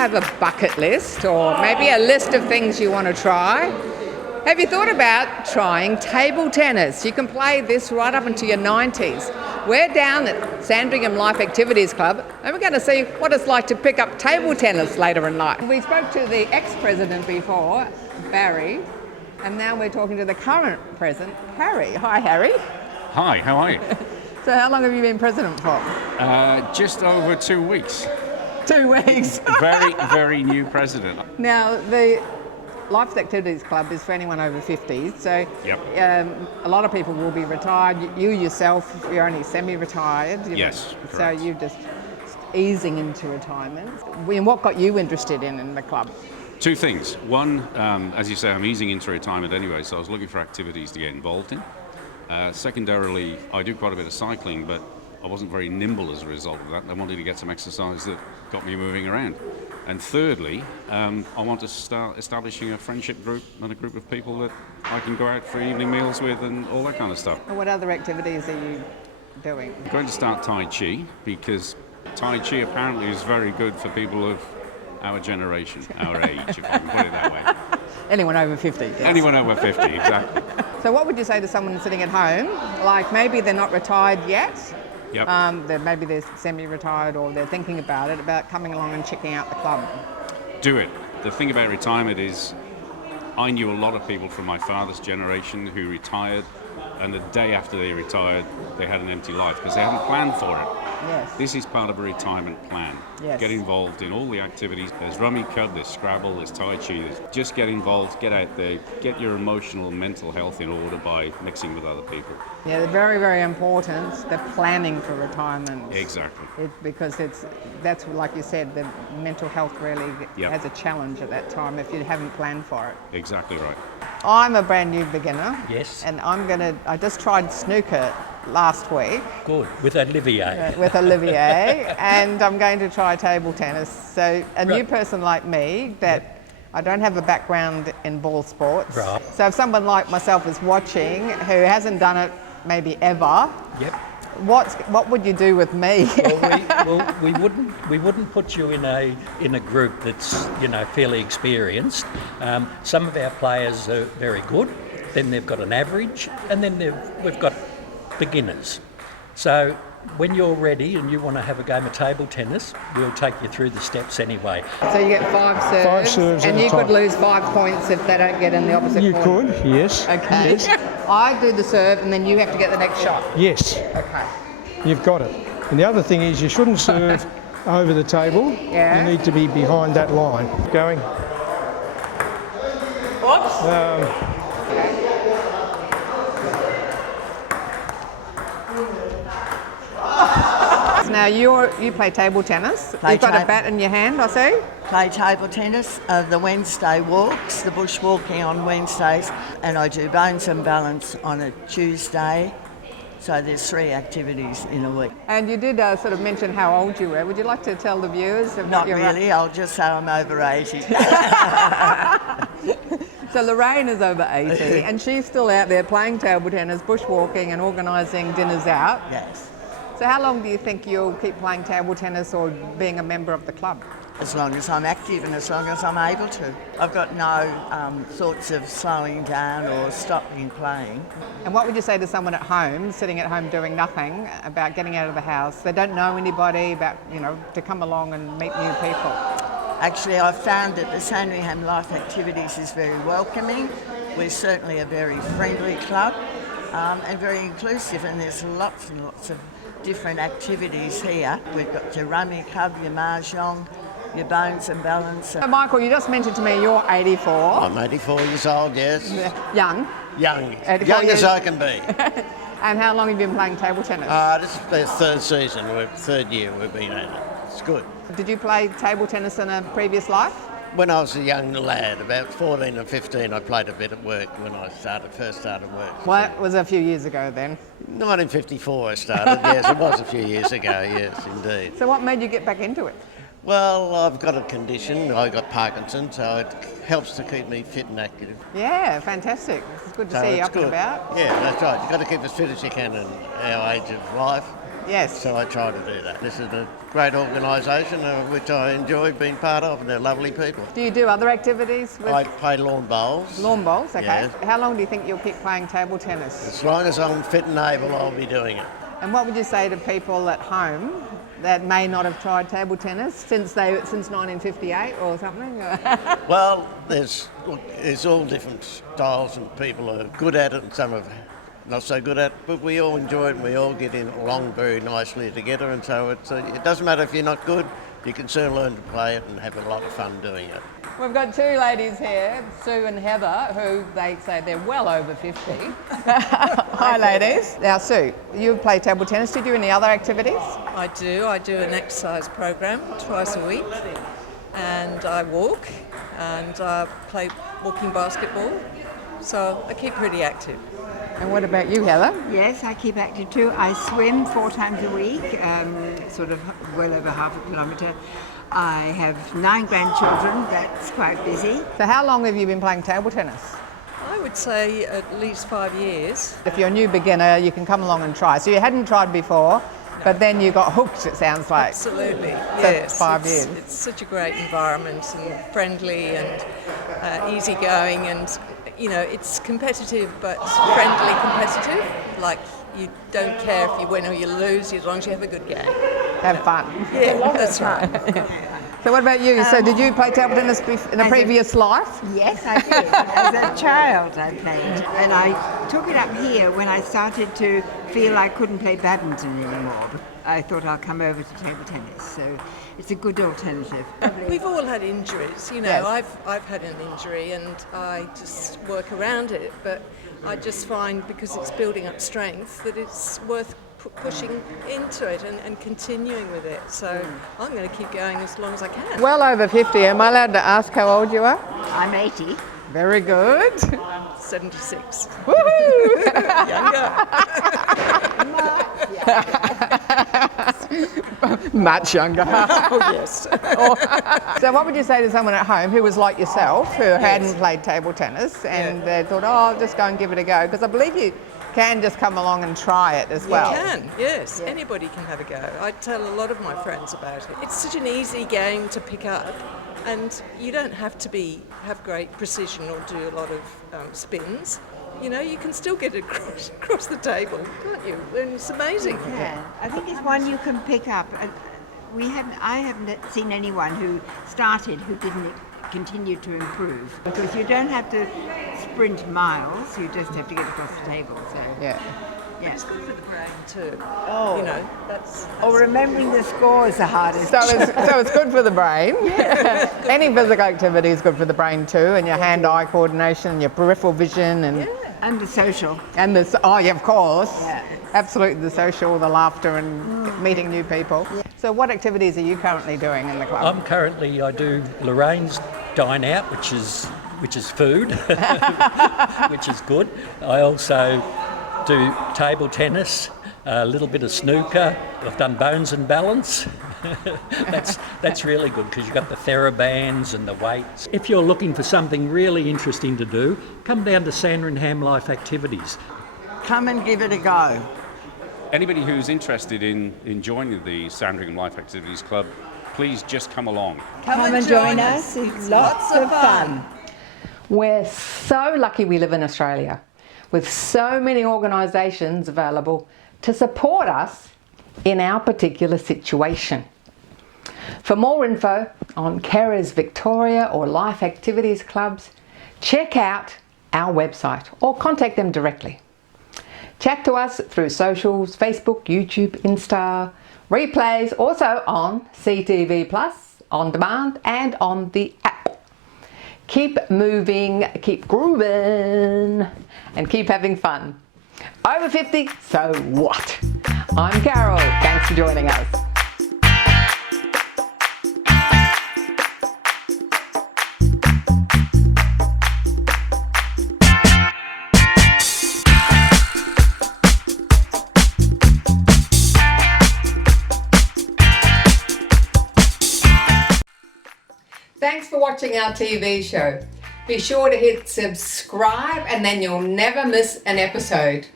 have a bucket list or maybe a list of things you want to try. Have you thought about trying table tennis? You can play this right up into your 90s. We're down at Sandringham Life Activities Club and we're going to see what it's like to pick up table tennis later in life. We spoke to the ex-president before, Barry, and now we're talking to the current president, Harry. Hi, Harry. Hi, how are you? So how long have you been president for? Just over 2 weeks. 2 weeks. Very, very new president. Now, the Life Activities Club is for anyone over 50, so Yep. A lot of people will be retired. You yourself, you're only semi-retired. Yes, So correct. you're just easing into retirement. And what got you interested in the club? Two things. One, as you say, I'm easing into retirement anyway, so I was looking for activities to get involved in. Secondarily, I do quite a bit of cycling, but I wasn't very nimble as a result of that. I wanted to get some exercise that got me moving around. And thirdly, I want to start establishing a friendship group and a group of people that I can go out for evening meals with and all that kind of stuff. What other activities are you doing? I'm going to start Tai Chi because Tai Chi apparently is very good for people of our generation, our age, if I can put it that way. Anyone over 50. Yes. Anyone over 50, exactly. So what would you say to someone sitting at home, like maybe they're not retired yet, Yep. maybe they're semi-retired or they're thinking about it, about coming along and checking out the club? Do it. The thing about retirement is I knew a lot of people from my father's generation who retired, and the day after they retired, they had an empty life because they hadn't planned for it. Yes. This is part of a retirement plan. Yes. Get involved in all the activities. There's rummy cub, there's Scrabble, there's Tai Chi. Just get involved, get out there, get your emotional, mental health in order by mixing with other people. Yeah, they're very, very important. They're planning for retirement. Exactly. Because that's like you said, the mental health really Yep. has a challenge at that time if you haven't planned for it. Exactly right. I'm a brand new beginner. Yes. And I just tried snooker last week Good, with Olivier. with Olivier, and I'm going to try table tennis. So a new Right. person like me that I don't have a background in ball sports. Right. So if someone like myself is watching who hasn't done it maybe ever, Yep. what would you do with me? We wouldn't put you in a group that's fairly experienced. Some of our players are very good. Then they've got an average, and then we've got beginners. So when you're ready and you want to have a game of table tennis, we'll take you through the steps anyway. So you get 5 serves, Five serves and at a you could time. lose 5 points if they don't get in the opposite You corner. could, yes. Okay. Yes. I do the serve, and then you have to get the next shot. Yes, Okay. you've got it. And the other thing is you shouldn't serve over the table. Yeah. You need to be behind that line. Going. Oops. Now you play table tennis. Play You've got a table. bat in your hand, I see. Play table tennis, the Wednesday walks, the bush walking on Wednesdays, and I do bones and balance on a Tuesday. So there's 3 activities in a week. And you did sort of mention how old you were. Would you like to tell the viewers? Of Not what you're really, I'll just say I'm over 80. So Lorraine is over 80, and she's still out there playing table tennis, bushwalking, and organising dinners out. Yes, So how long do you think you'll keep playing table tennis or being a member of the club? as long as I'm active and as long as I'm able to. I've got no thoughts of slowing down or stopping playing. And what would you say to someone at home, sitting at home doing nothing, about getting out of the house? They don't know anybody, about, to come along and meet new people. Actually, I've found that the Sandringham Life Activities is very welcoming. We're certainly a very friendly club and very inclusive, and there's lots and lots of different activities here. We've got your rummy cub, your mahjong, your bones and balance. So Michael, you just mentioned to me you're 84. I'm 84 years old, yes. Young. Young. 84 Young years. as I can be. And how long have you been playing table tennis? This is the 3rd season, 3rd year we've been at it. It's good. Did you play table tennis in a previous life? When I was a young lad, about 14 or 15, I played a bit at work when I first started work. Well, it was a few years ago then. 1954 I started, yes, it was a few years ago, yes, indeed. So what made you get back into it? Well, I've got a condition, I got Parkinson's, so it helps to keep me fit and active. Yeah, fantastic. It's good to So see you it's up and good. about. Yeah, that's right. You've got to keep as fit as you can in our age of life. Yes. So I try to do that. This is a great organisation which I enjoy being part of, and they're lovely people. Do you do other activities with I play lawn bowls. lawn bowls? Okay. Yes. How long do you think you'll keep playing table tennis? As long as I'm fit and able, I'll be doing it. And what would you say to people at home that may not have tried table tennis since 1958 or something? Well, there's all different styles, and people are good at it and some are not so good at it, but we all enjoy it and we all get in along very nicely together, and so it doesn't matter if you're not good, you can soon learn to play it and have a lot of fun doing it. We've got two ladies here, Sue and Heather, who they say they're well over 50. Hi ladies. Now Sue, you play table tennis. Do you do any other activities? I do. I do an exercise program twice a week, and I walk, and I play walking basketball, so I keep pretty active. And what about you, Heather? Yes, I keep active too. I swim 4 times a week, sort of well over half a kilometre. I have 9 grandchildren, that's quite busy. So how long have you been playing table tennis? I would say at least 5 years. If you're a new beginner, you can come along and try. So you hadn't tried before, but then you got hooked, it sounds like. Absolutely, So yes. 5 years. It's such a great environment and friendly and easygoing, and you know, it's competitive but friendly competitive. Like, you don't care if you win or you lose as long as you have a good game. Have fun. Yeah, that's right. So what about you? So did you play table tennis in a previous life? Yes, I did. As a child I played. And I took it up here when I started to feel I couldn't play badminton anymore. I thought I'll come over to table tennis. So it's a good alternative. We've all had injuries, you know. Yes. I've had an injury and I just work around it, but I just find, because it's building up strength, that it's worth pushing into it and continuing with it. So I'm going to keep going as long as I can. Well over 50. Am I allowed to ask how old you are? I'm 80. Very good. 76. Woohoo! Much younger. Oh, yes. So what would you say to someone at home who was like yourself, who hadn't played table tennis, and they thought, oh, I'll just go and give it a go? Because I believe you can just come along and try it as well. You can, yes. Anybody can have a go. I tell a lot of my friends about it. It's such an easy game to pick up, and you don't have to have great precision or do a lot of spins. You know, you can still get it across the table, can't you? And it's amazing. Yeah, I think it's one you can pick up. I haven't seen anyone who started who didn't continue to improve, because you don't have to sprint miles, you just have to get across the table. So Yeah. It's good for the brain too. Oh. You know, that's remembering the score is the hardest. So it's good for the brain. Any physical activity is good for the brain too, and your hand-eye coordination, your peripheral vision, And the social. and the of course, Yeah. absolutely, the social, the laughter, and meeting new people. So what activities are you currently doing in the club? I do Lorraine's Dine Out, which is food, which is good. I also do table tennis, a little bit of snooker. I've done bones and balance. That's really good because you've got the therabands and the weights. If you're looking for something really interesting to do, come down to Sandringham Life Activities. Come and give it a go. Anybody who's interested in joining the Sandringham Life Activities Club, please just come along. Come and join us. It's lots of fun. We're so lucky we live in Australia, with so many organisations available to support us in our particular situation. For more info on carers Victoria or Life Activities Clubs, check out our website or contact them directly. Chat to us through socials, Facebook, YouTube, Insta, replays also on CTV Plus, on demand and on the app. Keep moving, keep grooving, and keep having fun. Over 50, so what? I'm Carol, thanks for joining us. Thanks for watching our TV show. Be sure to hit subscribe and then you'll never miss an episode.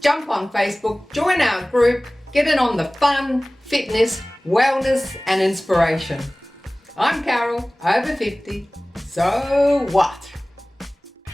Jump on Facebook, join our group, Get in on the fun, fitness, wellness and inspiration. I'm Carol, over 50. So what?